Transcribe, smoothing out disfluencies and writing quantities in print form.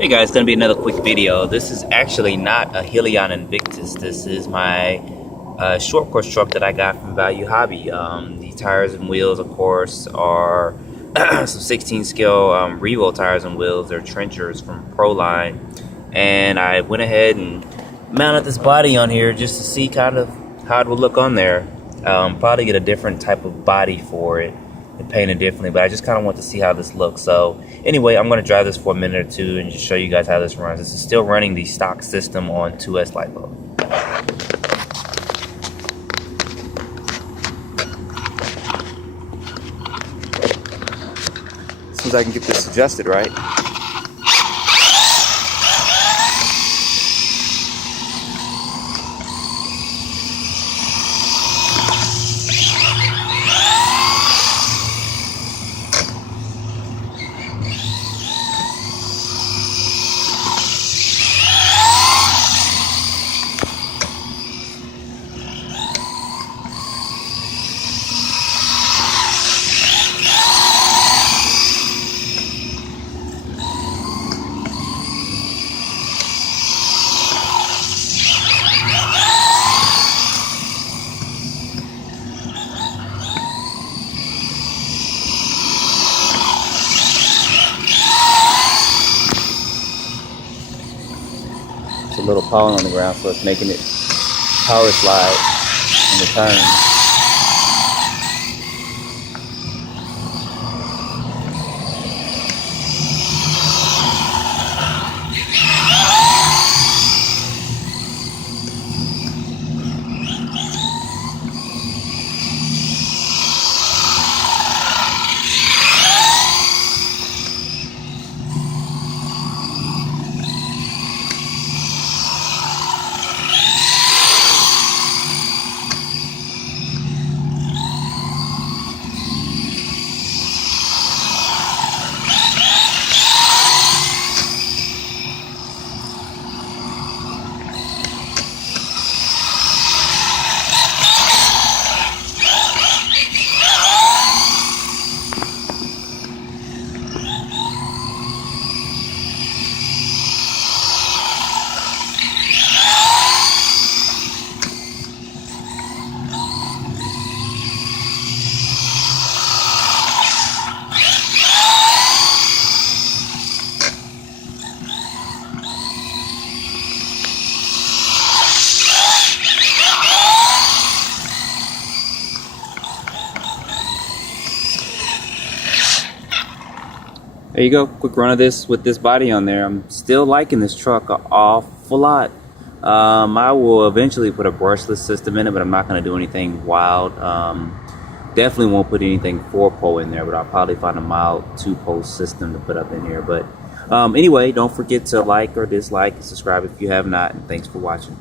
Hey guys, it's going to be another quick video. This is actually not a Helion Invictus. This is my short course truck that I got from Valuehobby. The tires and wheels, of course, are some 16 scale Revo tires and wheels. They're trenchers from Proline. And I went ahead and mounted this body on here just to see kind of how it would look on there. Probably get a different type of body for it and paint it differently, but I just kind of want to see how this looks. So anyway, I'm going to drive this for a minute or two and just show you guys how this runs. This is still running the stock system on 2S LiPo. As soon as I can get this adjusted right. A little pollen on the ground, so it's making it power slide in the turn. There you go, quick run of this with this body on there. I'm still liking this truck an awful lot. I will eventually put a brushless system in it, but I'm not going to do anything wild. Definitely won't put anything 4-pole in there, but I'll probably find a mild 2-pole system to put up in here. But anyway, don't forget to like or dislike and subscribe if you have not, and thanks for watching.